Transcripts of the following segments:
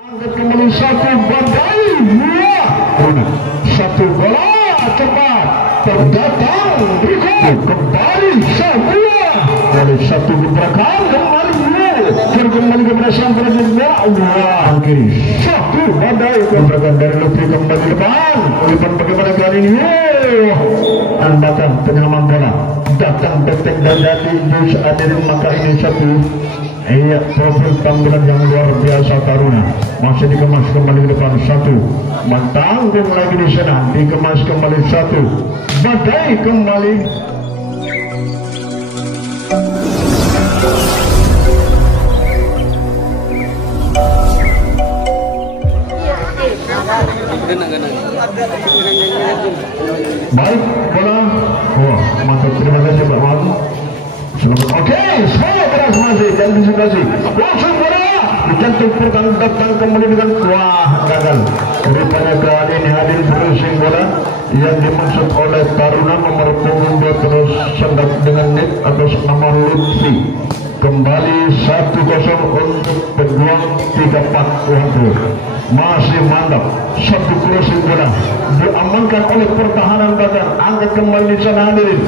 Angkat kembali satu badai dua. Satu bola cepat terdatang Riko kembali Sabua oleh satu gebrakan kembali kembali keberhasilan bola kiri satu badai gebrakan dari Lutfi kembali depan Olipan bagaimana kali ini Anbakan penyelamatan bola datang Beteng dan Dadi Jus Adirin maka ini satu profil tampilan yang luar biasa Taruna masih dikemas kembali ke depan satu mentanggung lagi di sana dikemas kembali satu badai kembali baik bola mantap terima kasih Pak Wan selamat oke saya keras masih dan disukasi langsung bola dijantung pertang datang kembali dengan gagal rupanya kali ini hadir berusin bola yang dimaksud oleh Taruna nomor punggung 2 terus sendak dengan net atas nama Lutfi kembali 1-0 untuk pejuang 3-4 waktu masih mantap satu crossing bola diamankan oleh pertahanan belakang angkat kembali di sana hadirin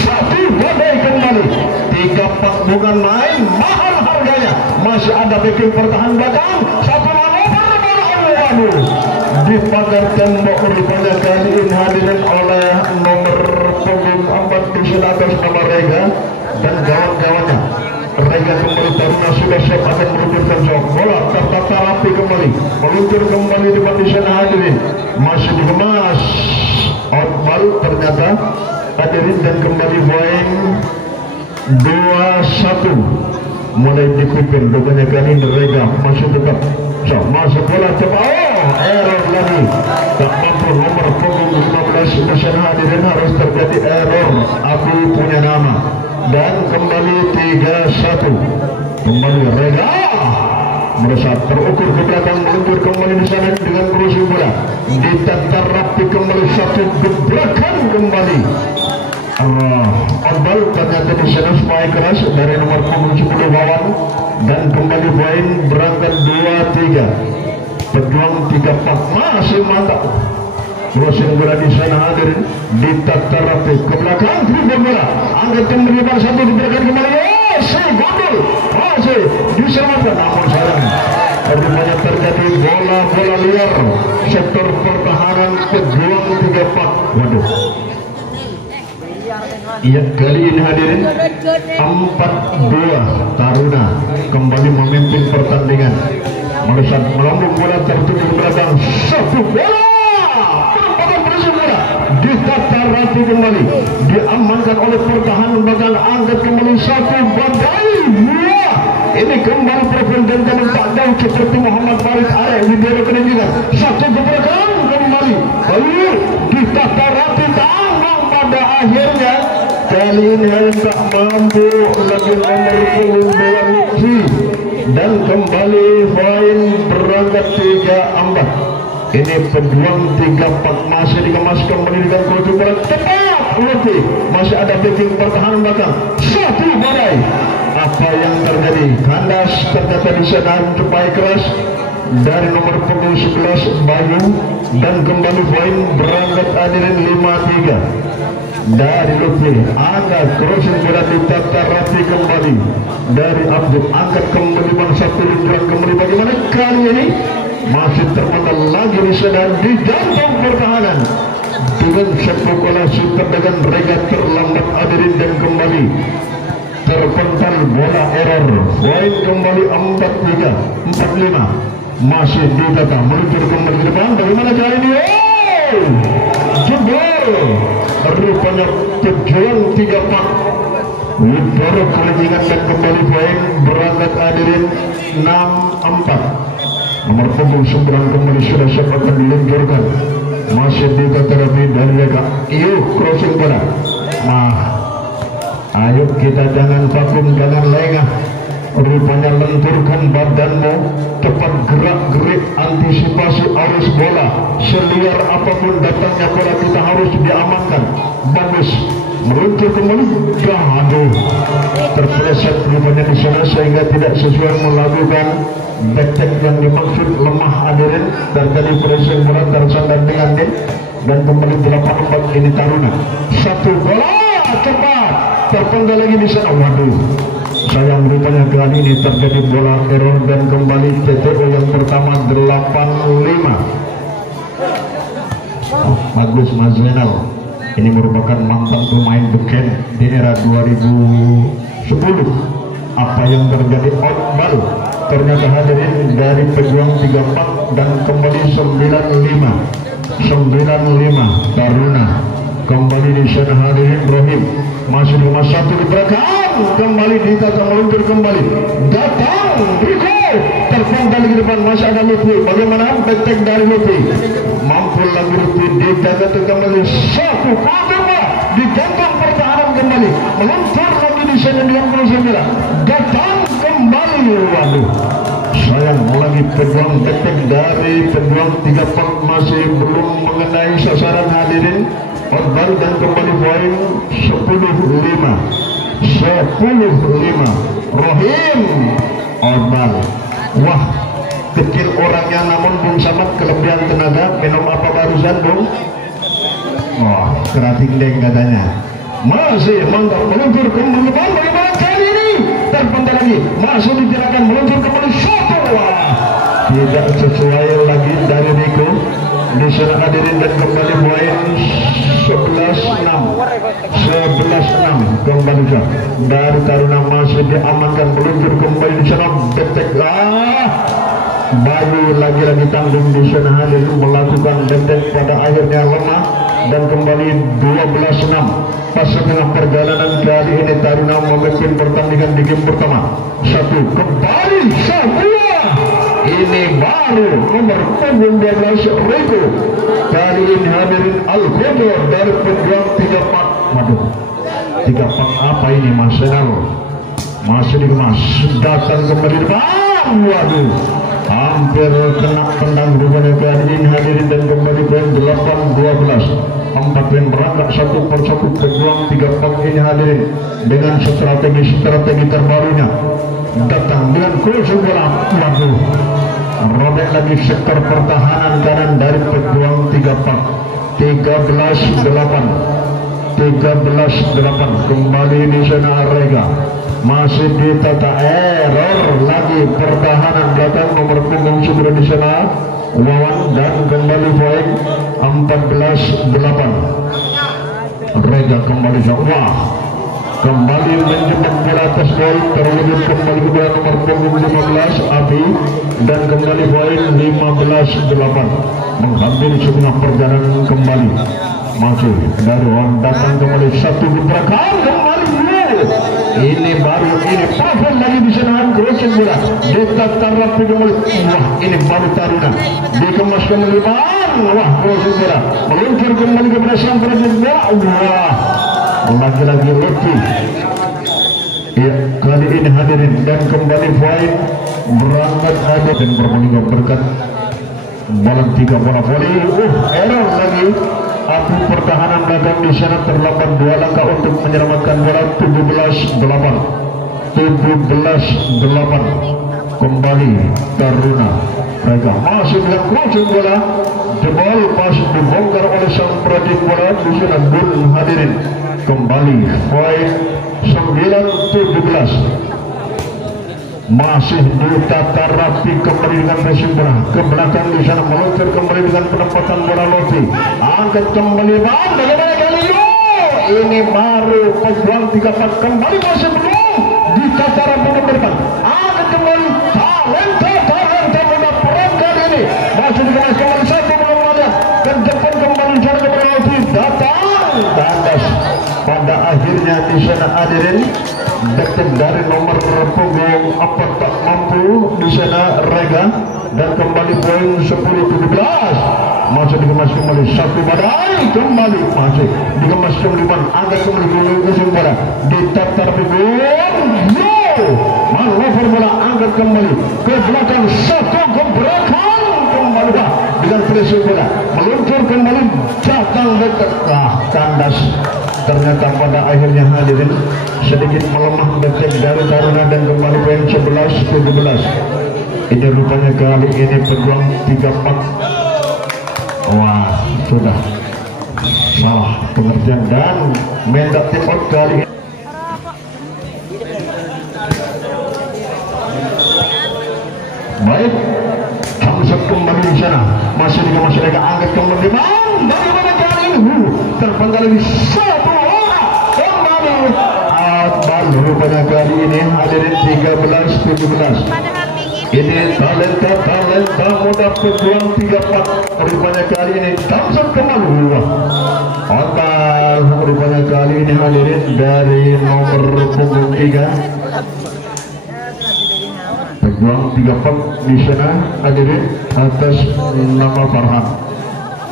satu badai kembali 3-4 bukan main mahal harganya masih ada backing pertahanan belakang satu manuver bola di pagar tembok rupanya kali ini hadirin oleh nomor punggung 4 di sana atas nama Rega dan kawan-kawannya Rega kembali Taruna sudah siap akan meluncurkan jauh bola tertata rapi kembali meluncur kembali di sana hadirin masih dikemas outball ternyata hadirin dan kembali poin 2-1 mulai dikupin rupanya kali ini Rega masih tetap masuk bola cepat error lagi tak mampu nomor punggung 15 di sana hadirin harus terjadi error aku punya nama dan kembali 3-1 kembali Rega merasa terukur ke belakang meluncur kembali di sana dengan berusia bola ditata rapi kembali satu gebrakan kembali Ombal ternyata di sana supaya keras dari nomor punggung 10 Wawan dan kembali poin berangkat 2-3 pejuang 3-4 masih mantap crossing bola di sana hadirin ditata rapi ke belakang dribble bola angkat kembali pada satu diberikan kembali gondol masih diselamatkan namun sayang rupanya terjadi bola liar sektor pertahanan pejuang 3-4 waduh iya kali ini hadirin 4-2 Taruna kembali memimpin pertandingan melesat melambung bola tertutup belakang satu bola ditata rapi kembali diamankan oleh pertahanan belakang angkat kembali satu badai dua ini kembali profil dan kanan tak jauh seperti Muhammad Farid Arek di daerah penunjukan satu gebrakan kembali lalu ditata rapi tambang pada akhirnya kali ini yang tak mampu lagi nomor punggung 2 Lutfi dan kembali poin berangkat 3-4 ini pejuang 3-4 masih dikemas kembali dengan kursi bola tepat Lutfi masih ada backing pertahanan belakang satu badai apa yang terjadi kandas ternyata di sana cepai keras dari nomor punggung 11 Bayu dan kembali poin berangkat hadirin 5-3 dari Lutfi angkat crossing bola ditata rapi kembali dari Abdul angkat kembali bang satu luncuran kembali bagaimana kali ini masih termandang lagi di sana di jantung pertahanan dengan spekulasi terdagang Rega terlambat hadirin dan kembali terpental bola error poin kembali 4-3 4-5 masih ditata meluncur kembali ke depan bagaimana kali ini jebol rupanya pejuang 3-4 Widoro kelingan dan kembali poin berangkat hadirin 6-4 nomor punggung 9 kembali sudah siap akan diluncurkan masih ditata rapi dari Rega yuk crossing bola ayo kita jangan vakum jangan lengah rupanya lenturkan badanmu cepat gerak-gerik antisipasi arus bola seliar apapun datangnya bola kita harus diamankan bagus meluncur kembali. Aduh, terpeleset rupanya di sana sehingga tidak sesuai melakukan back yang dimaksud. Lemah hadirin, terjadi pressure bola tersandar dengan net dan kembali 8-4 ini Taruna. Satu bola cepat terpendam lagi di sana. Waduh, sayang rupanya kali ini terjadi bola error dan kembali TTO yang pertama 8-5. Bagus Mas Zainal, ini merupakan mantan pemain beken di era 2010. Apa yang terjadi outball ternyata hadirin dari pejuang 34 dan kembali 95 Taruna. Kembali di sana hadirin Ibrahim masih 5-1 di belakang, kembali ditata meluncur kembali, datang Riko terpendam lagi depan, masih ada Lutfi. Bagaimana back dari Lutfi, mampu lagi Lutfi ditata kembali, satu kedua di gantang pertahanan kembali, meluncur lagi di sana 99, datang kembali. Waduh, sayang lagi pejuang back dari pejuang 34 masih belum mengenai sasaran hadirin. Outball dan kembali poin 10-5. Rohim outball. Wah, kecil orangnya namun Bung Samad kelebihan tenaga. Minum apa barusan Bung? Wah, kerating deng katanya. Masih mantap meluncur kembali. Bagaimana kali ini? Terpendam lagi, masih digerakkan meluncur kembali. Satu. Wah, tidak sesuai lagi dari Riko. Di sana hadirin dan kembali poin 11-6 kembali dari Taruna masih diamankan meluncur kembali di sana. Detek Bayu lagi tanggung di sana hadirin melakukan detek pada akhirnya lemah dan kembali 12-6. Pas setengah perjalanan kali ini Taruna memimpin pertandingan di game pertama. Satu kembali Sabua. Ini baru nomor punggung 12 Riko. Kali ini hadirin Al-Qadr dari pejuang 34. Waduh, 34 apa ini Mas Senal? Masih dikemas, datang kembali depan. Waduh, hampir kena tendang rupanya kali ini hadirin dan kembali poin 8-12. 4 poin berangkat satu persatu pejuang 34 ini hadirin dengan strategi terbarunya. Datang dengan kursi bola. Waduh, robek lagi sektor pertahanan kanan dari pejuang 34. 13-8 kembali di sana Rega masih ditata error lagi pertahanan belakang nomor punggung segera di sana Wawan dan kembali poin 14-8. Rega kembali wah, kembali menjemput bola atas poin terlebih kembali ke bola nomor punggung 15 Abi dan kembali poin 15-8 menghampiri setengah perjalanan kembali. Masih dari orang datang kembali satu di belakang kembali. Ini baru ini Pavel lagi di sana crossing bola ditatar rapi kembali. Wah, ini baru Taruna dikemas kembali bang. Wah, crossing bola meluncur kembali ke belakang perjalanan bola. Wah, lagi-lagi Lutfi. Ya, kali ini hadirin dan kembali poin berangkat ada dan bermain berkat bola 3 bola volley. Error lagi. Abu pertahanan belakang di sana terlambat 2 langkah untuk menyelamatkan bola. 17-8 kembali Taruna. Mereka masih dengan crossing bola, jebol pas dibongkar oleh sang prajurit bola di sana gol hadirin. Kembali poin 9-17 masih ditata rapi kembali dengan pressing bola ke belakang di sana meluncur kembali dengan penempatan bola Lutfi. Angkat kembali bang, bagaimana kali ini baru pejuang 34 kembali masih belum ditata rapi ke depan. Angkat kembali talenta muda perang kali ini masih dikemas kembali satu belum ada dan depan kembali cara kembali Lutfi datang tandas pada akhirnya di sana hadirin. Detik dari nomor punggung apa tak mampu di sana Rega dan kembali poin 10-17 masih dikemas kembali satu badai kembali masih dikemas kembali angkat kembali ke bola ditatar gol manuver bola angkat kembali ke belakang satu ke belakang kembali dengan pressing bola meluncur kembali datang dekat kandas ternyata pada akhirnya hadirin sedikit melemah detik dari Taruna dan kembali poin 11-17. Ini rupanya kali ini pejuang 3-4. Wah, sudah salah pengertian dan mendak tim out kali ini. Baik, Hamzat kembali di sana, masih di masyarakat angkat kembali. Bagaimana kali ini? Terpenggal di satu orang kembali. Baru rupanya kali ini hadirin 13-17. Ini talenta muda pejuang 3-4. Rupanya kali ini Hamzat kembali. Otak rupanya kali ini hadirin dari nomor punggung 3. Pejuang 3-4 di sana hadirin atas nama Farhan.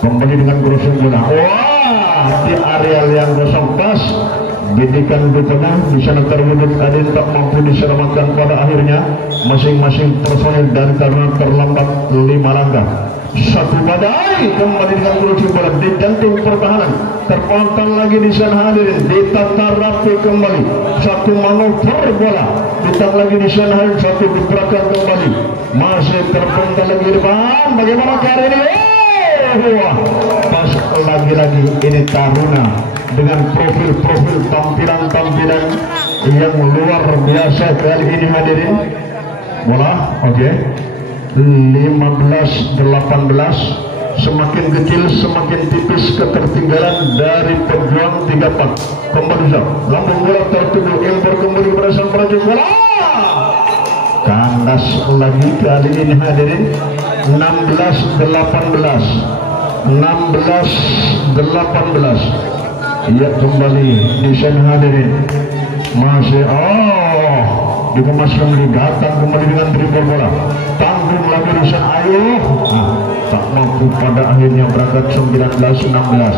Kembali dengan crossing bola. Wah, di areal yang kosong pas. Bidikan rupanya di sana terwujud hadirin tak mampu diselamatkan pada akhirnya. Masing-masing personel dari Taruna terlambat 5 langkah. Satu badai kembali dengan crossing bola di jantung pertahanan. Terpontang lagi di sana hadirin, ditata rapi kembali. Satu manuver bola. Ditang lagi di sana hadirin, satu gebrakan kembali. Masih terpontang lagi di depan. Bagaimana kali ini? Wah, pas lagi-lagi ini Taruna dengan profil-profil tampilan-tampilan yang luar biasa kali ini hadirin. Bola, oke. 15-18. Semakin kecil semakin tipis ketertinggalan dari pejuang 3-4. Kembali Zak, lambung bola tertuju, impor kembali pada sang prajurit bola. Kandas lagi kali ini hadirin. 16-18. 16-18. Ya kembali di sana hadirin. Masih dikemas kembali, datang kembali dengan dribble bola. Tanggung lagi di sana, ayo. Tak mampu pada akhirnya berangkat 19-16.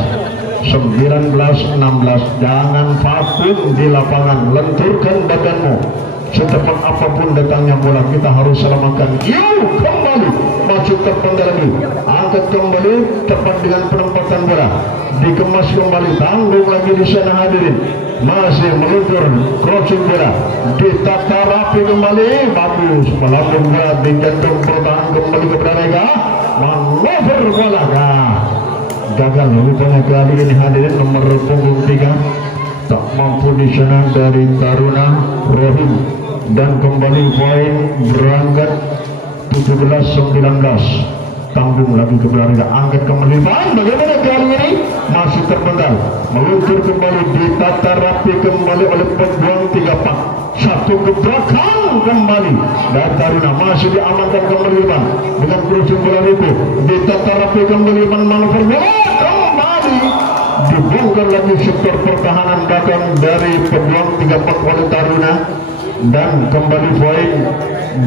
19-16. Jangan vakum di lapangan, lenturkan badanmu. Secepat apapun datangnya bola, kita harus selamatkan. Yuk kembali, masuk terpendal lagi, angkat kembali tepat dengan penempatan bola, dikemas kembali, tanggung lagi di sana hadirin. Masih meluncur crossing bola, ditata rapi kembali, bagus. Melambung bola di jantung pertahanan kembali kepada mereka. Manuver bola, gagal rupanya kali ini hadirin. Nomor punggung 3 tak mampu di sana dari Taruna Rohim, dan kembali poin berangkat 17-19. Tanggung lagi ke belakang, angkat kembali. Bagaimana kali ini? Masih terpendal, meluncur kembali, ditata rapi kembali oleh pejuang 3-4. Satu gebrakan kembali dan Taruna masih diamankan kembali dengan crossing bola itu, ditata rapi kembali, manuver bola kembali, dibongkar lagi sektor pertahanan belakang dari pejuang 3-4 oleh Taruna, dan kembali poin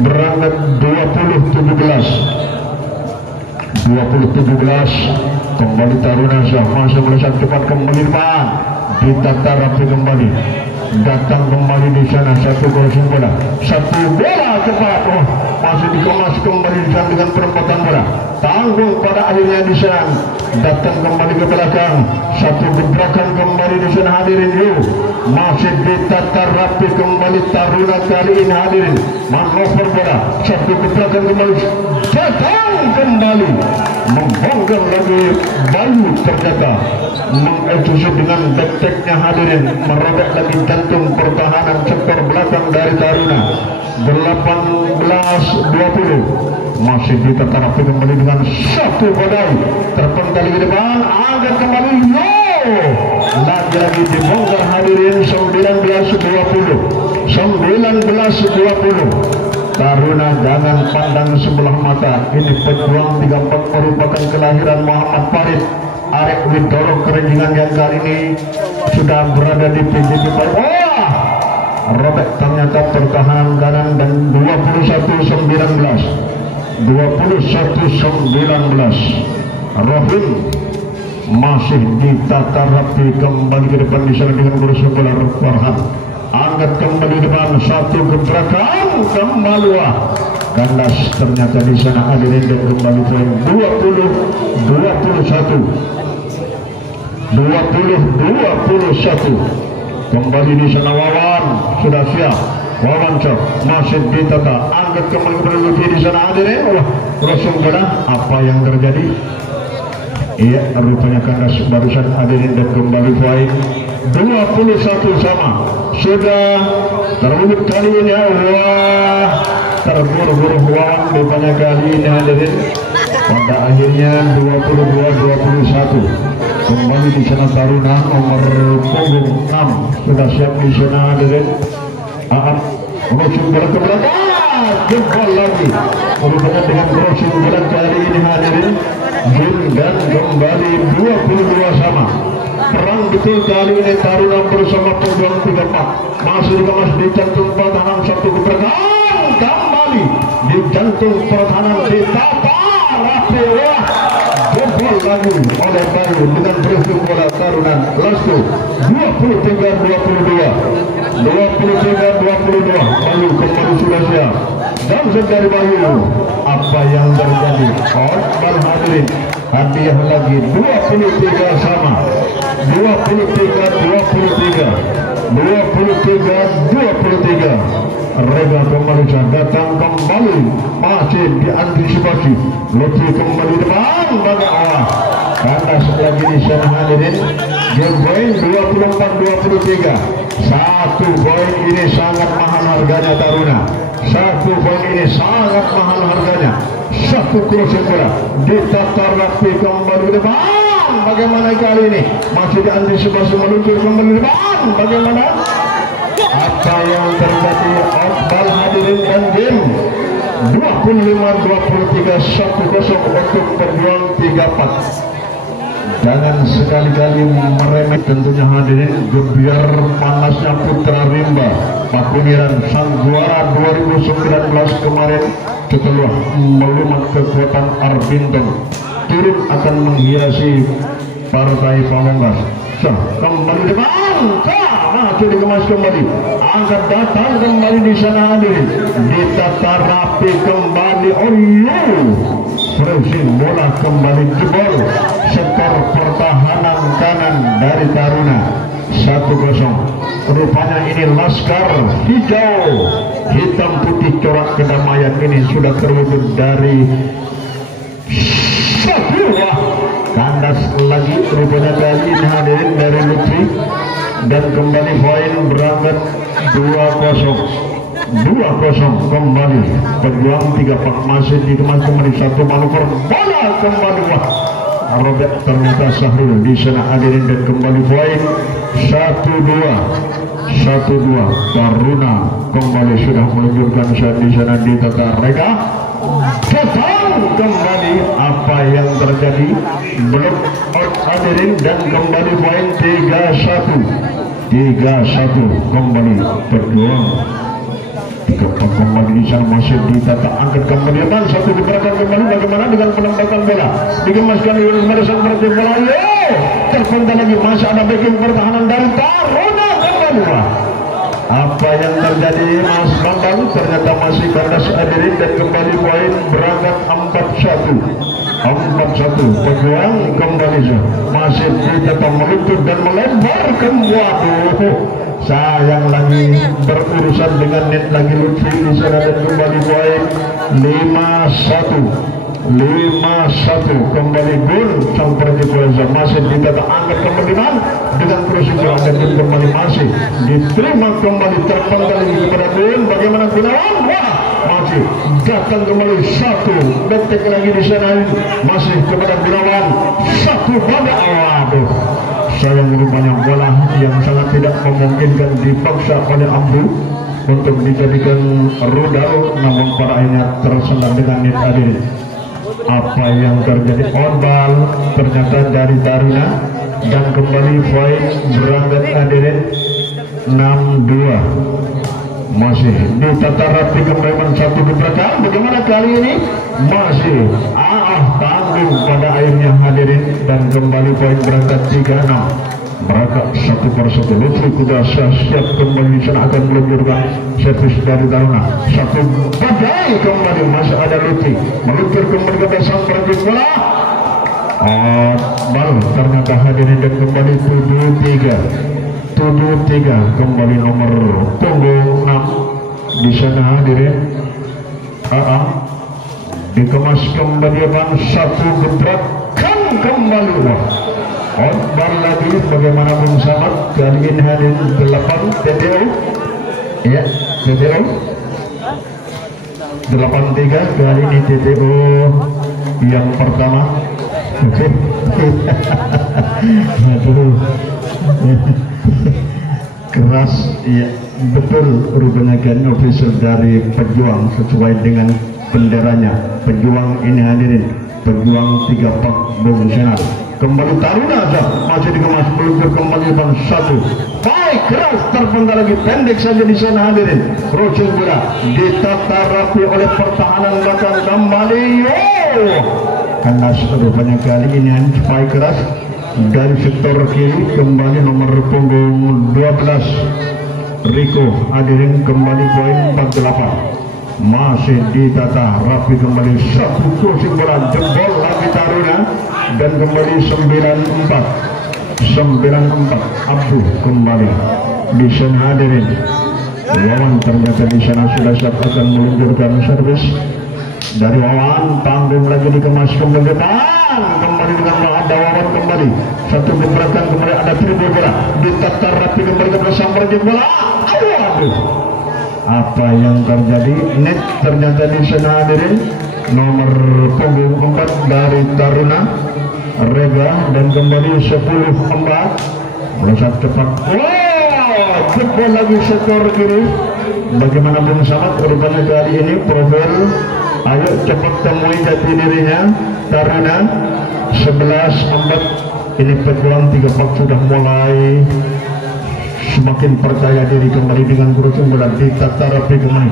berangkat 20-17. Kembali Taruna masih melesat cepat kembali depan, ditata rapi kembali, datang kembali di sana, satu crossing bola, satu bola cepat, masih dikemas kembali di sana dengan penempatan bola. Tanggung pada akhirnya di sana, datang kembali ke belakang, satu gebrakan kembali di sana hadirin. Yuk, masih ditata rapi kembali Taruna kali ini hadirin. Manuver bola, satu gebrakan kembali, datang kembali, membongkar lagi. Bayu ternyata mengeksekusi dengan deteknya hadirin, merobek lagi jantung pertahanan sektor belakang dari Taruna. 18-20. Masih ditata rapi kembali dengan satu badai, terpental di depan, angkat kembali. Lagi-lagi dibongkar hadirin. 19-20. 19-20. Taruna jangan pandang sebelah mata. Ini pejuang 3-4 merupakan kelahiran Muhammad Farid Arek Widoro Kerenjingan yang kali ini sudah berada di PJP. Robek ternyata pertahanan kanan, dan 21-19. 21-19. Rohim masih ditata rapi kembali ke depan di sana dengan crossing bola Farhan. Angkat kembali depan, satu gebrakan kembali. Kandas ternyata di sana hadirin, dan kembali poin 20-21. 20-21. Kembali di sana Wawan sudah siap. Wawan cok masih ditata, angkat kembali kepada Lutfi di sana hadirin. Wah, langsung bola apa yang terjadi? Iya, rupanya kandas barusan hadirin dan kembali poin 21 sama. Sudah terburu kali ini. Wah, terburu-buru Wawan rupanya kali ini hadirin. Pada akhirnya 22-21. Kembali di sana Taruna nomor punggung 6 sudah siap di sana hadirin. Crossing bola ke belakang, jempol lagi. Rupanya dengan crossing bola kali ini hadirin, dan kembali 22 sama. Perang betul kali ini Taruna bersama pejuang 34. Masih dikemas di jantung pertahanan satu ke belakang, kembali di jantung pertahanan ditata rapi. Wah, jempol lagi oleh Bayu dengan crossing bola Taruna. Langsung 23-22. 23-22 Bayu kembali sudah siap dan dari Bayu apa yang terjadi? Bal hadirin hadiah lagi 23 sama 23-23 Rega kembali datang kembali masih diantisipasi Lutfi kembali depan bagi awal kandas lagi di sana hadirin. Game point 24-23. Satu poin ini sangat mahal harganya Taruna. Satu poin ini sangat mahal harganya. Satu crossing bola ditatar rapi kembali depan. Bagaimana kali ini? Masih diantisipasi meluncur kembali depan. Bagaimana? Apa yang terjadi? Outball hadirin dan game 25-23 1-0 untuk Perjuang 34. Jangan sekali-kali meremeh tentunya hadirin. Gebiar panasnya Putra Rimba Pakuniran sang juara 2019 kemarin setelah melumat kekuatan Arbintong turut akan menghiasi partai Pamungkas. Kembali depan, masih dikemas kembali, angkat datang kembali di sana hadirin, ditata rapi kembali. Crossing bola kembali jebol. Sektor pertahanan kanan dari Taruna 1-0. Rupanya ini Laskar Hijau hitam putih corak kedamaian ini sudah terwujud dari Wah, kandas lagi rupanya kali ini hadirin dari Lutfi dan kembali poin berangkat 2-0 kembali Perjuang 3 masih dikemas kembali satu manuver bola kembali. Wah, robek ternyata Sahrul di sana hadirin dan kembali poin 1-2 Taruna kembali sudah menunjukkan di sana di tata Rega datang kembali. Apa yang terjadi? Blok out hadirin dan kembali poin 3-1 kembali Perjuang. Kembali di sana masih ditata angkat kembali depan satu diperangkat kembali. Bagaimana dengan penempatan bola dikemaskan oleh Maresan berarti bola terpendam lagi. Masih ada backing pertahanan dari Taruna kembali. Apa yang terjadi Mas Bambang? Ternyata masih kandas hadirin dan kembali poin berangkat 4-1 Perjuang kembali masih ditata meluncur dan melemparkan. Waduh, sayang lagi berurusan dengan net lagi Lutfi di sana dan kembali poin 5-1 kembali Gun sang Persipura masih ditata angkat kembali dengan crossing bola dan kembali masih diterima kembali terpendam lagi kepada Gun. Bagaimana Gunawan? Wah, masih datang kembali satu detik lagi di sana masih kepada Gunawan satu pada awaduh. Sayang rupanya bola yang sangat tidak memungkinkan dipaksa oleh Ambu untuk dijadikan rudal, namun pada akhirnya tersendat dengan net hadirin. Apa yang terjadi? Outball ternyata dari Taruna dan kembali poin berangkat hadirin 6-2 masih ditata rapi kembali satu ke belakang. Bagaimana kali ini? Masih tanggung pada akhirnya hadirin dan kembali poin berangkat 3-6 mereka satu persatu. Lutfi kuda siap kembali sana akan meluncurkan servis dari Taruna. Satu badai kembali masih ada Lutfi meluncur kembali ke dasar pergi bola Bal ternyata hadirin dan kembali 73 kembali nomor punggung 6 di sana hadirin. Dikemas kembali ban satu gebrakan kembali Bal lagi bagaimana Bung Samad kali ini hadirin 8 TTO ya TTO 83 kali ini TTO yang pertama. Oke. Aduh. Keras ya betul rupanya kan official dari Pejuang sesuai dengan benderanya. Pejuang ini hadirin, Pejuang 3 Pak Bung Senat. Kembali Taruna masih dikemas meluncur kembali ban satu. Baik keras terpenggal lagi pendek saja di sana hadirin. Crossing bola ditata rapi oleh pertahanan belakang kembali. Karena rupanya kali ini baik keras dari sektor kiri kembali nomor punggung 12 Riko hadirin kembali poin 48. Masih ditata rapi kembali satu crossing bola jebol lagi Taruna dan kembali 94 Abdu kembali di sana hadirin. Lawan ternyata di sana sudah siap akan meluncurkan servis dari Wawan. Tanggung lagi dikemas kembali depan kembali dengan ada Wawan kembali satu gebrakan kembali ada tribu bola ditata rapi kembali ke belakang berjek bola. Aduh apa yang terjadi net ternyata di sana hadirin nomor punggung 4 dari Taruna Rega dan kembali 10 4 melesat cepat. Jebol lagi sektor kiri. Bagaimana Bung Samad rupanya kali ini profil. Ayo cepat temui jati dirinya Taruna 11 4. Ini Pejuang 3 Pak sudah mulai semakin percaya diri kembali dengan crossing bola ditata rapi kembali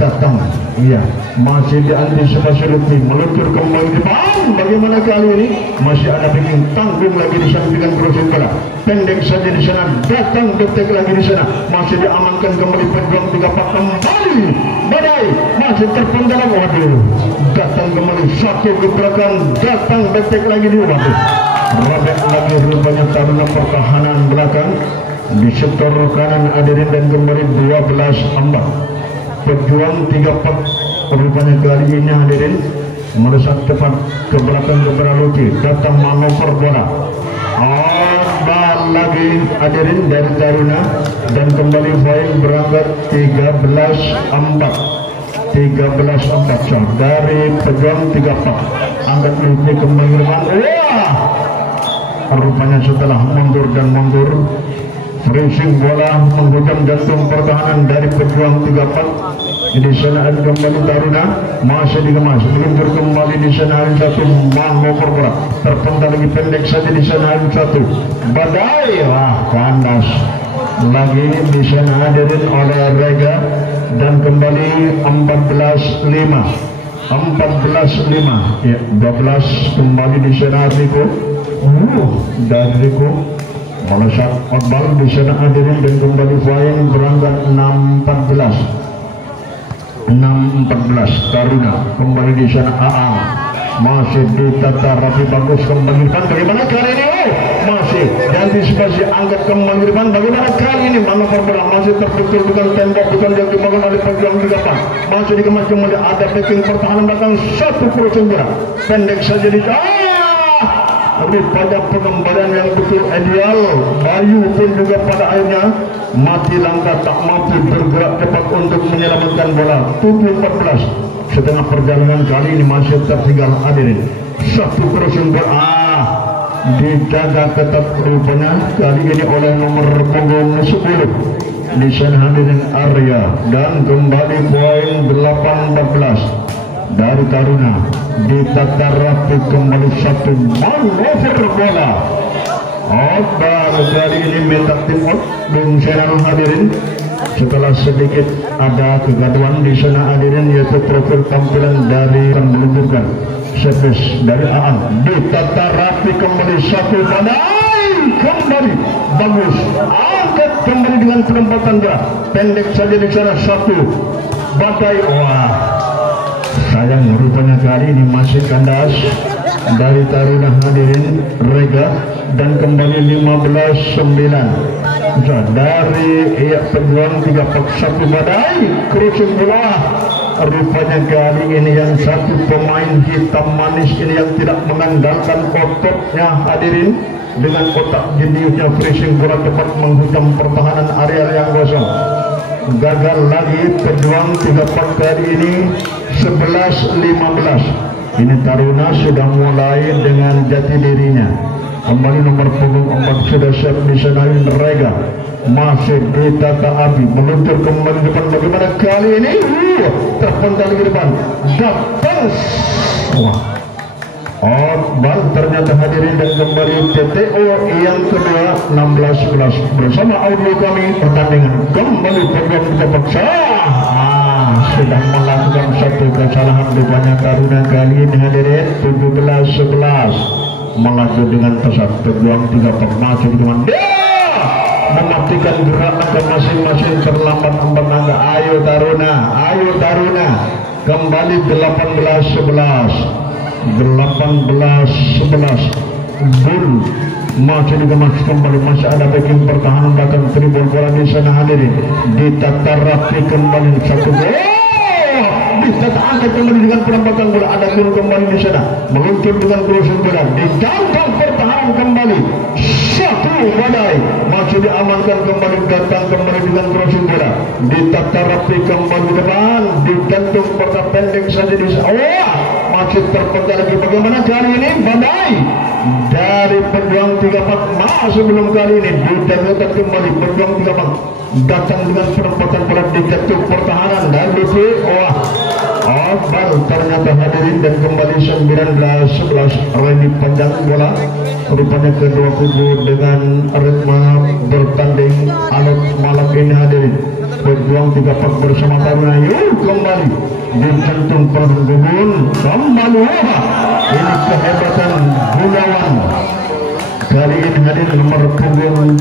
datang iya masih diantisipasi lebih meluncur kembali di depan. Bagaimana kali ini masih ada bikin tanggung lagi di sana dengan crossing bola pendek saja di sana datang detek lagi di sana masih diamankan kembali Pejuang 3 Pak kembali badai masih terpendam. Waduh datang kembali satu gebrakan datang detek lagi di waduh robek lagi rupanya Taruna pertahanan belakang di sektor kanan hadirin dan kembali 12 4 Pejuang 3 Pak rupanya kali ini hadirin melesat tepat ke belakang ke Beraluki datang manuver bola bal lagi hadirin dari Taruna dan kembali poin berangkat 13-4 dari Pejuang 3 Pak angkat ini kembali rupanya setelah mundur dan mundur racing bola menghujam jantung pertahanan dari Pejuang 34 di sana kembali Taruna masih dikemas meluncur kembali di sana satu manuver bola terpental lagi pendek saja di sana satu badai kandas lagi di sana hadirin oleh Rega dan kembali 14-5 ya 12 kembali di sana Riko dari Riko melesat outball di sana hadirin dan kembali poin berangkat 6-14 Taruna kembali di sana masih ditata rapi bagus kembali depan. Bagaimana kali ini masih diantisipasi angkat kembali depan. Bagaimana kali ini manuver bola masih terbentur dengan tembok bukan yang dibangun oleh Pejuang 3 masih dikemas kembali ada backing pertahanan belakang satu crossing bola pendek saja di tapi pada pengembalian yang betul ideal Bayu pun juga pada akhirnya mati langkah tak mampu bergerak cepat untuk menyelamatkan bola 7-14 setengah perjalanan kali ini masih tertinggal hadirin satu crossing bola dijaga ketat rupanya kali ini oleh nomor punggung 10 di sana hadirin Arya dan kembali poin 8-14 dari Taruna ditata rapi kembali satu manuver bola baru kali ini minta tim out Bung Senal hadirin setelah sedikit ada kegaduhan di sana hadirin yaitu profil tampilan dari yang meluncurkan servis dari Aan ditata rapi kembali satu badai kembali bagus angkat kembali dengan penempatan bola pendek saja di sana satu badai sayang rupanya kali ini masih kandas dari Taruna hadirin Rega, dan kembali 15-9 dari Pejuang 3-1 Badai cruising bola. Rupanya kali ini yang satu pemain hitam manis ini yang tidak mengandalkan ototnya hadirin, dengan otak jeniusnya finishing bola tepat menghujam pertahanan area yang kosong. Gagal lagi Pejuang 3-4 kali ini 11-15. Ini Taruna sudah mulai dengan jati dirinya. Kembali nomor punggung 4 sudah siap di sana Rega, masih ditata api meluncur kembali depan. Bagaimana kali ini terpental ke depan, datang bal ternyata hadirin, dan kembali TTO yang kedua 16-11 bersama audio kami. Pertandingan kembali Pejuang kita paksa sudah melakukan satu kesalahan rupanya Taruna kali ini hadirin. 17-11 melaju dengan pesat. Pejuang 3-4 masih dengan dia mematikan gerakan ke masing-masing, terlambat 4 angka. Ayo Taruna kembali 18-11 Bul masih dikemas kembali, masih ada backing pertahanan belakang tribun bola di sana hadirin. Ditata rapi kembali satu gol, ditata angkat kembali dengan perempatan bola. Ada gol kembali di sana, meluncur dengan crossing bola, dijangkau pertahanan kembali. Satu Badai masih diamankan kembali, datang kembali dengan crossing bola, ditata rapi kembali depan, digantung bola pendek saja di masih terpental lagi. Bagaimana kali ini Badai dari Pejuang 3-4 masih belum kali ini ditata kembali. Pejuang 3-4 datang dengan perempatan bola, dijatuh pertahanan dan Lutfi bal ternyata hadirin, dan kembali 19-11 Randy panjang bola. Rupanya kedua kubu dengan ritme bertanding alat malam ini hadirin. Pejuang 3-4 bersama Taruna kembali dicantum perhubungan kembali. Ini kehebatan Gunawan kali ini hadirin, nomor punggung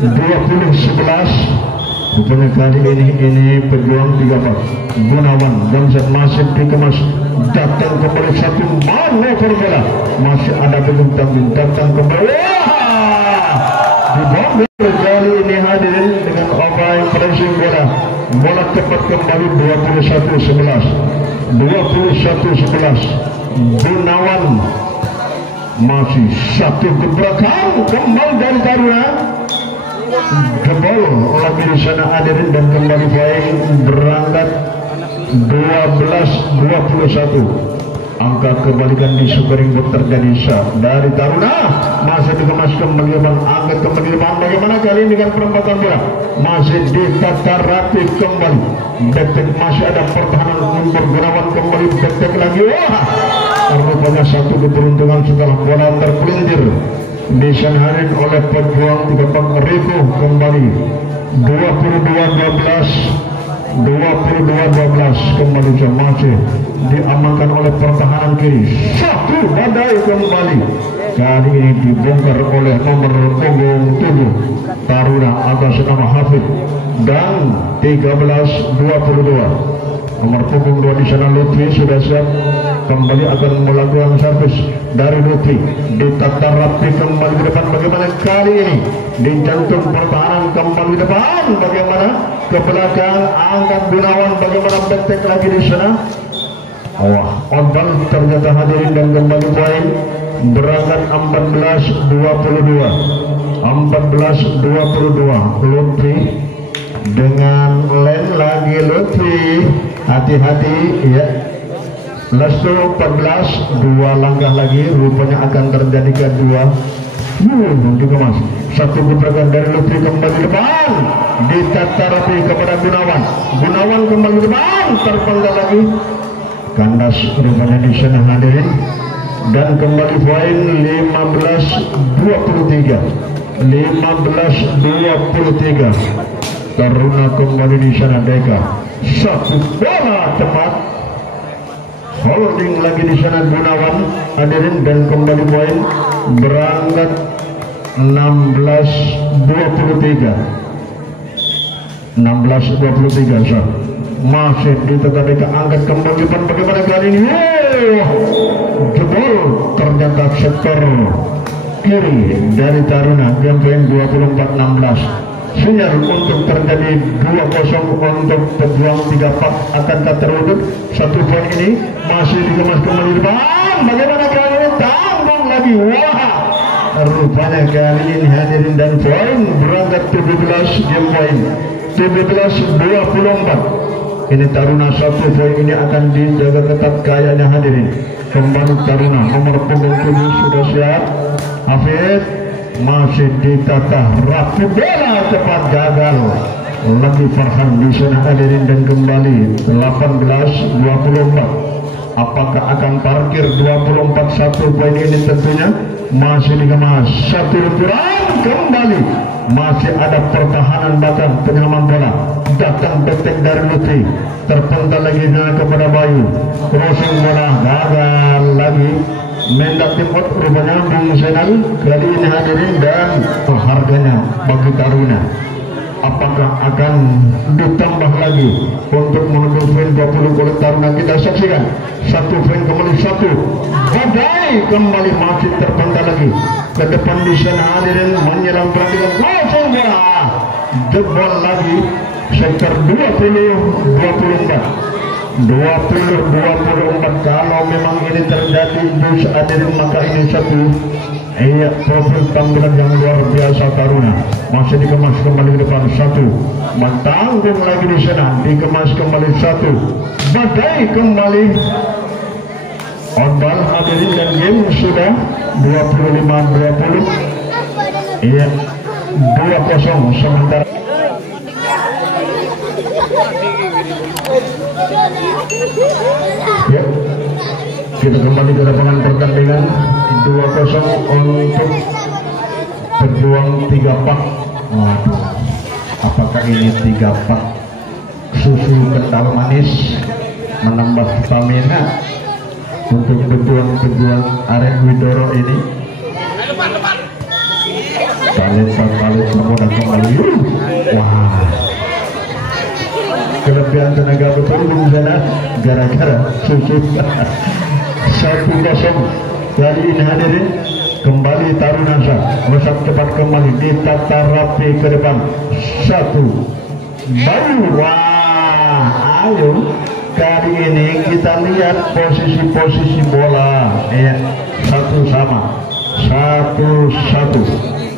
20-11. Rupanya kali ini Pejuang 3-4 Gunawan dan masih dikemas, datang kembali satu manuver bola, masih ada tanggung datang kembali dibongkar kali ini hadirin dengan overhand pressing bola cepat kembali 21-11 Gunawan masih satu gebrakan kembali dari Taruna. Jebol lagi di sana hadirin, dan kembali baik berangkat 12-21. Angka kebalikan di Sukaringgo terjadi dari Taruna, masih dikemas kembali bang, angkat kembali bang. Bagaimana kali ini dengan perempatan bola, masih ditata rapi kembali. Detek masih ada pertahanan untuk Gunawan kembali, detek lagi. Rupanya satu keberuntungan setelah bola terpelintir disanharin oleh Pejuang 3-4 Rico kembali 22-12 kembali masih diamankan oleh pertahanan kiri. Satu Badai kembali, kali ini dibongkar oleh nomor punggung 7 Taruna atas nama Hafid, dan 13-22 nomor punggung 2 di sana Lutfi sudah siap kembali akan melakukan servis dari Lutfi, ditata rapi kembali ke depan. Bagaimana kali ini dijantung pertahanan kembali depan, bagaimana ke belakang angkat Gunawan, bagaimana betek lagi di sana. Ondal ternyata hadirin, dan kembali poin berangkat 14-22 Lutfi dengan len lagi Lutfi, hati-hati ya. Lestu 14, 2 langkah lagi rupanya akan terjadi kedua. Juga mas, satu gebrakan dari Lutfi kembali depan, ditata rapi kepada Gunawan kembali depan, terpental lagi kandas rupanya di sana hadirin, dan kembali poin 15-23 Taruna kembali di sana Deka, satu bola cepat holding lagi di sana Gunawan hadirin, dan kembali poin berangkat 16-23 masih di teka-teka angkat kembali depan. Bagaimana kali ini jebol ternyata sektor kiri dari Taruna. Game point 24-16. Sinyal untuk terjadi 2-0 untuk pejuang 3 pak akankah terwujud. 1 poin ini masih dikemas kembali depan. Bagaimana kali ini tanggung lagi. Wah, rupanya kali ini hadirin dan poin berangkat 17 game point 17-24. Ini Taruna 1 poin ini akan dijaga ketat kayaknya hadirin. Kembali Taruna nomor punggung 7 sudah siap. Hafid masih ditata rapi, bola cepat gagal lagi. Farhan di sana hadirin dan kembali 18-24. Apakah akan parkir 24-1 poin ini? Tentunya masih dikemas. 1 kurang kembali. Masih ada pertahanan batang penyelaman bola. Datang petek dari Lutfi, terpental lagi kepada Bayu. Crossing bola gagal lagi. Mendak timot rupanya Bung Senal kali ini hadirin dan harganya bagi Taruna. Apakah akan ditambah lagi untuk menuju poin 20 oleh Taruna? Kita saksikan 1 poin kembali 1. Badai kembali masih terpental lagi ke depan di sana hadirin menyelam perhatikan langsung bola jebol lagi sektor 20-24. 20-24. Kalau memang ini terjadi dus hadirin maka ini satu profil tampilan yang luar biasa Taruna. Masih dikemas kembali ke depan 1. Mentanggung lagi di sana dikemas kembali 1. Badai kembali on ball hadirin dan game sudah 25-20. 2-0 sementara. Ya, kita kembali ke lapangan pertandingan 2-0 untuk pejuang 3 pak. Apakah ini 3 pak susu kental manis menambah stamina untuk pejuang-pejuang Arek Widoro ini? Palit semua dan kembali. Wah, kelebihan tenaga betul di sana gara-gara susu. 1-0 kali ini hadirin kembali Taruna mesat cepat kembali ditata rapi ke depan 1 Bayu. Wah, ayo kali ini kita lihat posisi-posisi bola ya, 1-1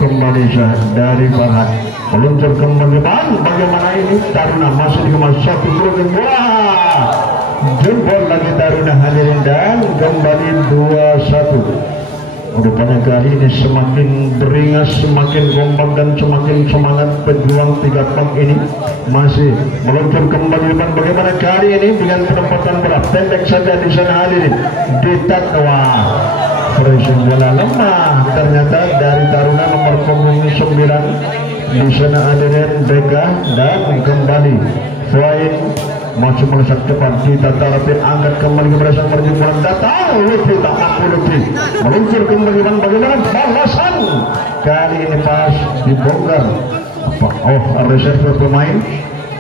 kembali dari Farhan meluncur kembali depan. Bagaimana ini Taruna masih dikemas 1 broken. Wah, jempol lagi Taruna hadirin dan kembali 2-1. Rupanya kali ini semakin beringas, semakin kompak dan semakin semangat pejuang 3 pak ini masih meluncur kembali depan. Bagaimana kali ini dengan penempatan bola pendek saja di sana hadirin ditakwa. Pressing bola lemah ternyata dari Taruna nomor punggung 9 di sana hadirin Beka dan kembali poin masih melesat cepat ditata rapi angkat kembali kepada sang perjumpaan datang Lutfi tak mampu Lutfi meluncur kembali bagaimana balasan kali ini pas dibongkar. Reserve pemain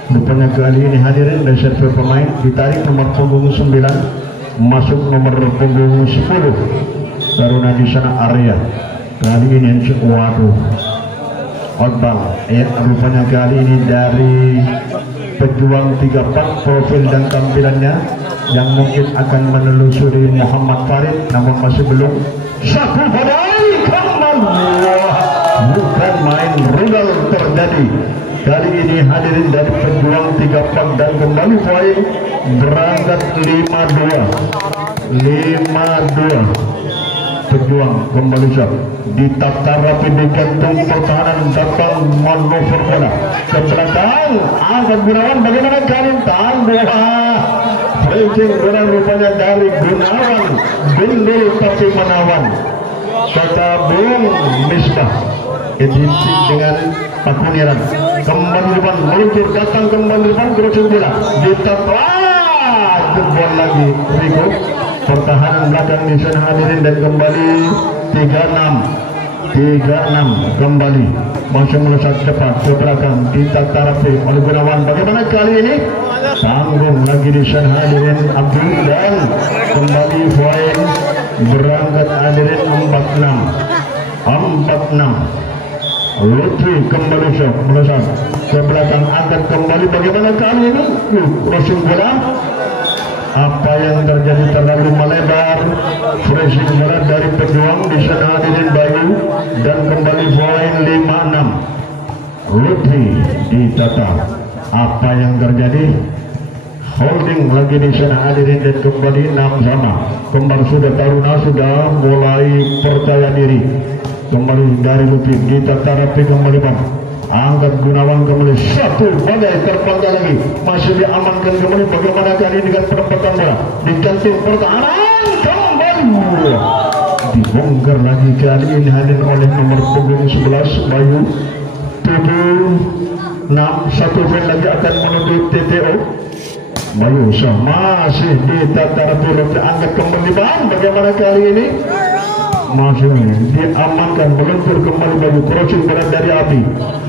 rupanya kali ini hadirin reserve pemain ditarik nomor punggung 9 masuk nomor punggung 10 Taruna di sana area kali ini. Waduh, outball ya, rupanya kali ini dari pejuang 3 pak profil dan tampilannya yang mungkin akan menelusuri Muhammad Farid namun masih belum. 1 badai kembali. Bukan main rudal terjadi kali ini hadirin dari pejuang 3 pak dan kembali poin berangkat 5-2. Pejuang kembali siap ditata rapi digantung pertahanan datang manuver bola ke belakang angkat Gunawan. Bagaimana kali tangguh breaking bola rupanya dari Gunawan gundul tapi menawan kata Bung Misbah edisi dengan Pakuniran kembali depan meluncur datang kembali depan crossing bola ditata jebol lagi Riko. Pertahanan belakang di sana hadirin dan kembali 36 kembali masih melesat cepat ke belakang ditata rapi oleh Gunawan. Bagaimana kali ini tanggung lagi di sana hadirin Abdul dan kembali poin berangkat hadirin 46. Lutfi kembali melesat ke belakang, angkat kembali. Bagaimana kali ini crossing bola? Apa yang terjadi terlalu melebar. Freshing bola dari pejuang di sana hadirin Bayu, dan kembali poin 56. Lutfi ditata. Apa yang terjadi? Holding lagi di sana hadirin, dan kembali 6 sama. Kembali sudah Taruna sudah mulai percaya diri. Kembali dari Lutfi ditata rapi, kembali angkat Gunawan kembali satu badai terpanggal lagi, masih diamankan kembali. Bagaimana kali ini dengan penempatan bola di jantung pertahanan, kembali dibongkar lagi kali ini hadirin oleh nomor punggung 11 Bayu. 7-6, satu poin lagi akan menuju TTO. Bayu masih ditata rapi, angkat kembali bagaimana kali ini masih diamankan, meluncur kembali Bayu, crossing berat dari api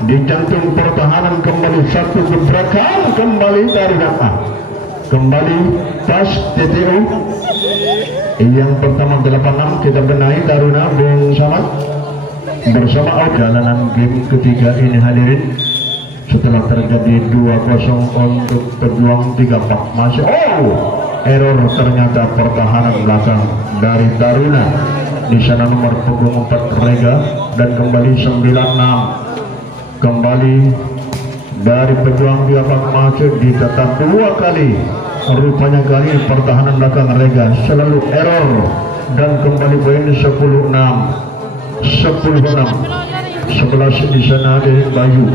di jantung pertahanan, kembali satu gebrakan, kembali Taruna kembali tas TTO yang pertama 86. Kita benahi Taruna Bung Samad bersama jalanan game ketiga ini hadirin, setelah terjadi 2-0 untuk pejuang 3-4 masih error ternyata pertahanan belakang dari Taruna. Di sana nomor punggung 4 Rega, dan kembali 96. Kembali dari pejuang 3-4 masuk ditetap 2 kali. Rupanya kali pertahanan belakang Rega selalu error, dan kembali poin 10-6. 11 di sana dari Bayu.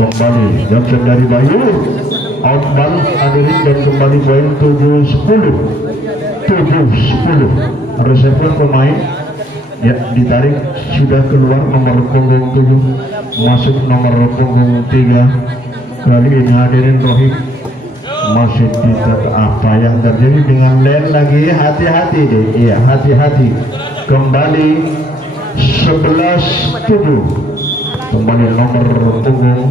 Kembali jump dari Bayu, outball hadirin, dan kembali poin 7-10. Reserve pemain ya ditarik, sudah keluar nomor punggung 7, masuk nomor punggung 3. Kali ini hadirin Rohik masih ditata. Apa yang terjadi dengan Len lagi? Hati-hati deh, iya hati-hati. Kembali 11-7, kembali nomor punggung.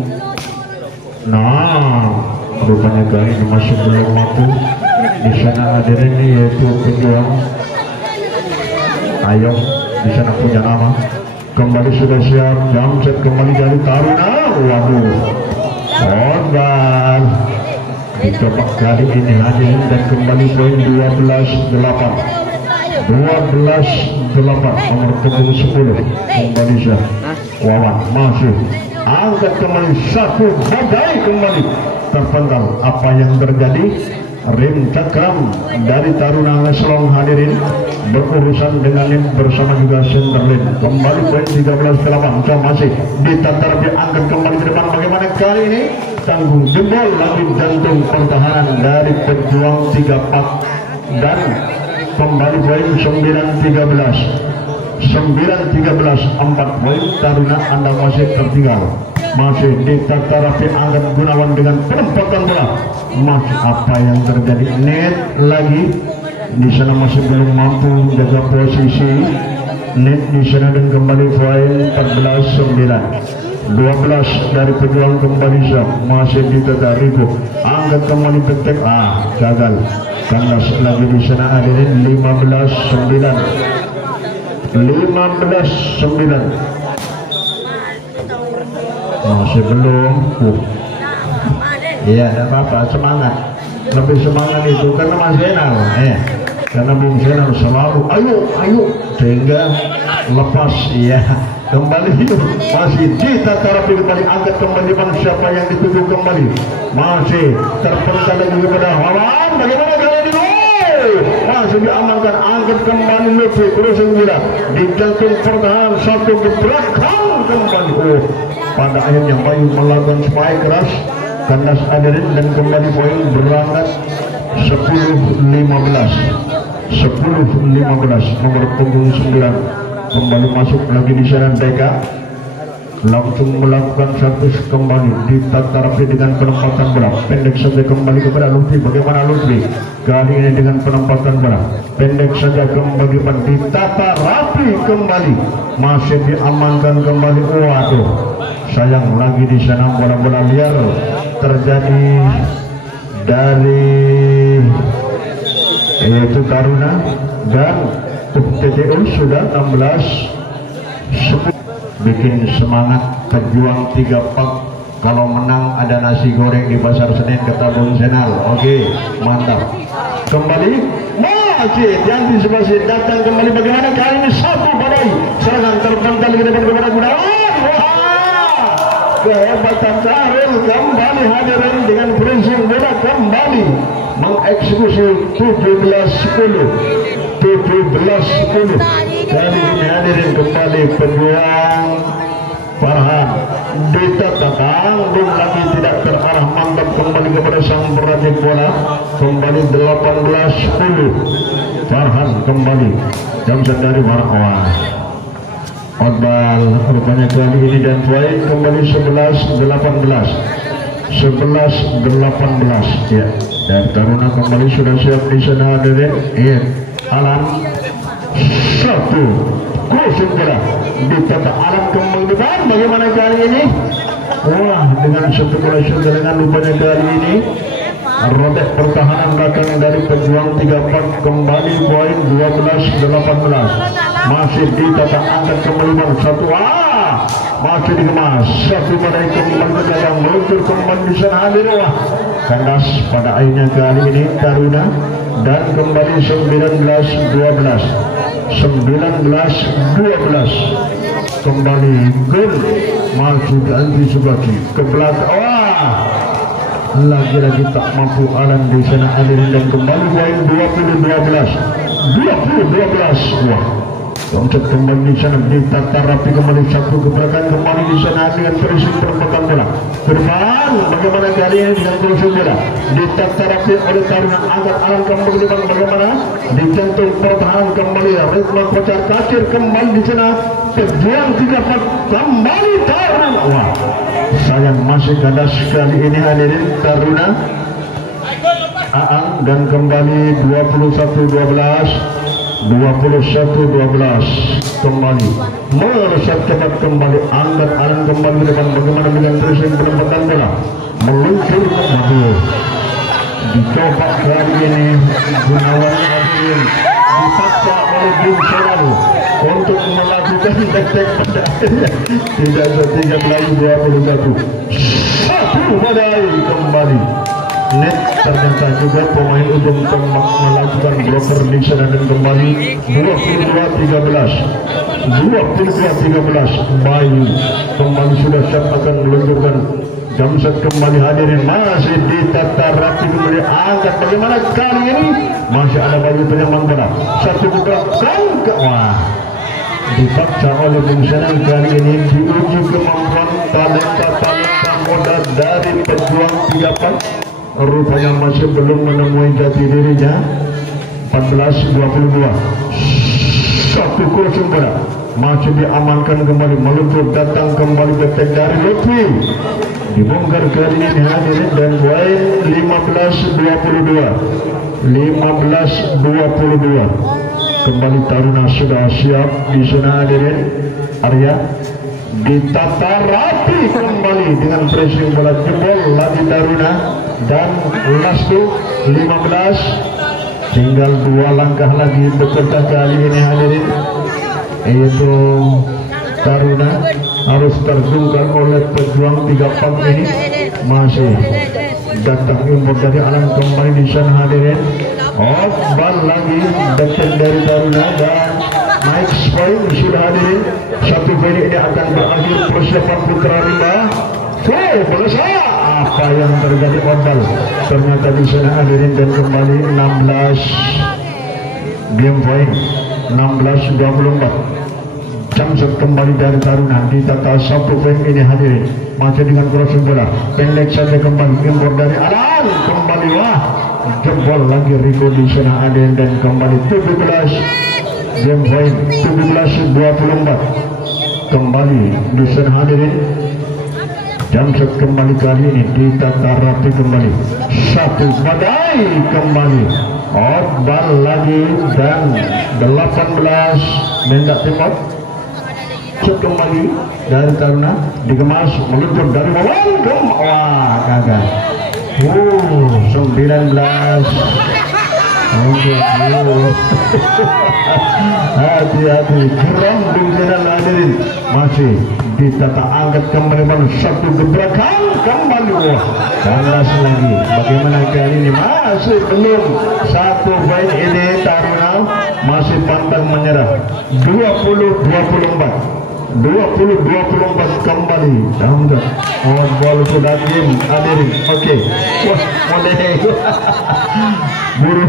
Rupanya kali ini masih belum mampu. Di sana hadirin yaitu pejuang. Ayo, di sana punya nama. Kembali sudah siap, jamset kembali dari Taruna. Waduh, korban dicoba kali ini hadirin, dan kembali poin 12-8. 12-8 nomor punggung 10 kembali siap. Wawan masih angkat kembali satu badai, kembali terpenggal. Apa yang terjadi? Rim cakram dari Taruna Leslong hadirin berurusan dengan Lim bersama juga Senderlin. Kembali poin 13-8, masih ditatar, diangkat kembali ke depan. Bagaimana kali ini? Tanggung jebol lagi jantung pertahanan dari pejuang 3-4, dan kembali poin 9-13. 9-13, 4 poin Taruna. Anda masih tertinggal, masih ditata rapi, angkat Gunawan dengan penempatan bola. Masih apa yang terjadi? Net lagi di sana masih belum mampu jaga posisi. Net di sana, dan kembali poin 14-9. 12 dari pejuang kembali siap, masih ditata Rigo, angkat kembali petek, gagal. Kandas lagi di sana hadirin. 15-9. 15-9 masih belum. Iya, tidak apa-apa, semangat. Lebih semangat itu karena Mas Zainal, karena Bung Zainal selalu ayo sehingga lepas. Iya, kembali masih ditata rapi, kembali angkat kembali. Siapa yang dituju kembali? Masih terpental lagi kepada Wawan. Bagaimana kali ini? Masih diamankan, angkat kembali Lutfi, crossing bola di jantung pertahanan, satu gebrakan kembali. Pada akhirnya Bayu melakukan spike keras. Kandas hadirin, dan kembali poin berangkat 10-15. 10-15 nomor punggung 9 kembali masuk lagi di sana. Deka langsung melakukan satu kembali ditata rapi dengan penempatan bola pendek saja, kembali kepada Lutfi. Bagaimana Lutfi kali ini dengan penempatan bola pendek saja, kembali ditata rapi, kembali masih diamankan kembali. Waduh, sayang lagi di sana bola-bola liar terjadi dari yaitu Taruna dan TTU sudah 16-10. Bikin semangat pejuang 3 pak. Kalau menang ada nasi goreng di Pasar Senen Ketabun Senal. Oke, mantap. Kembali masih yang di sebelah sini datang kembali. Bagaimana kali ini satu badai serangan terpental ke depan kepada Gunawan. Wah, kehebatan Syahril kembali hadirin dengan pressing bola kembali mengeksekusi 17-10. Kali ini hadirin kembali pejuang Farhan ditatang belum lagi tidak terarah, mantap kembali kepada sang perajin bola. Kembali 18-10. Farhan kembali Jamsat dari Marwah. Otbal rupanya kali ini dan Tuain kembali 11-18 ya. Dan Taruna kembali sudah siap di sana hadirin. Iya, Alan 1-0 bola ditata Alan kembali depan. Bagaimana kali ini? Wah, dengan satu bola dengan lupanya kali ini rotek pertahanan belakang dari pejuang 3 kembali poin 12-18. Masih ditata angkat kembali bang satu. Masih dikemas satu badai kembali ke belakang meluncur kembali di sana hadir. Wah, kandas pada akhirnya kali ini Taruna dan kembali 19-12 kembali gol maju dan disebagi ke belakang. Wah, lagi-lagi tak mampu Alan di sana hadirin dan kembali poin 20-12. Wah, Jamsat kembali di sana ditata rapi kembali satu ke belakang kembali di sana dengan pressing perempatan bola ke depan. Bagaimana kali ini dengan pressing bola ditata rapi oleh Taruna angkat Alan kembali depan. Bagaimana dicantum pertahanan kembali ritme kocar kacir kembali di sana pejuang 3 kembali Taruna. Wah, sayang masih kandas kali ini hadirin Taruna Aang dan kembali 21-12 kembali melesat cepat kembali angkat Alan kembali ke depan. Bagaimana dengan pressing penempatan bola meluncur maju dicoba kali ini Gunawan hadirin dipaksa oleh Bung Selalu untuk melakukan tek-tek pada akhirnya tidak setingkat lagi 21 badai kembali net. Ternyata juga pemain ujung tombak melakukan blocker di sana dan kembali 22-13 Bayu kembali sudah siap akan meluncurkan. Jamsat kembali hadirin masih ditata rapi kembali angkat. Bagaimana kali ini masih ada Bayu penyambang bola satu buka ke. Wah, dipaksa oleh Bung Senang kali ini diuji kemampuan talenta muda dari pejuang 3 rupanya masih belum menemui jati dirinya. 14-22 satu kurang bola masih diamankan kembali meluncur datang kembali betek dari Lutfi dibongkar kali ini hadirin dan poin 15-22 kembali Taruna sudah siap di sana hadirin. Arya ditata rapi kembali dengan pressing bola jebol lagi Taruna dan last 15 tinggal 2 langkah lagi peserta kali ini hadirin, yaitu Taruna harus tersungkan oleh pejuang 3 ini. Masih datang impor dari Alan kembali di sana hadirin. Bal lagi datang dari Taruna dan Mike Spoil sudah hadirin. Satu kali ini akan berakhir persiapan putra rimba. Selesai apa yang terjadi Otbal ternyata di sana hadirin dan kembali 16 game point 16-24. Jamsat kembali dari Taruna ditata satu poin ini hadirin masih dengan crossing bola pendek saja kembali impor dari Alan kembali. Wah, jebol lagi Rico di sana hadirin dan kembali 17 game point 17-24 kembali di sana hadirin. Jamsat kembali kali ini ditata rapi kembali satu badai kembali. Otbal lagi dan 18 mendak timot kembali dari Taruna dikemas meluncur dari bawah. Wah, gagal. 19 Hati-hati, geram dengan hadirin masih ditata angkat kembali satu gebrakan kembali ganas lagi. Bagaimana kali ini masih belum satu poin ini Taruna masih pantang menyerah. 20-24 kembali angkat bol sudah game hadirin. Oke, wah mulai buru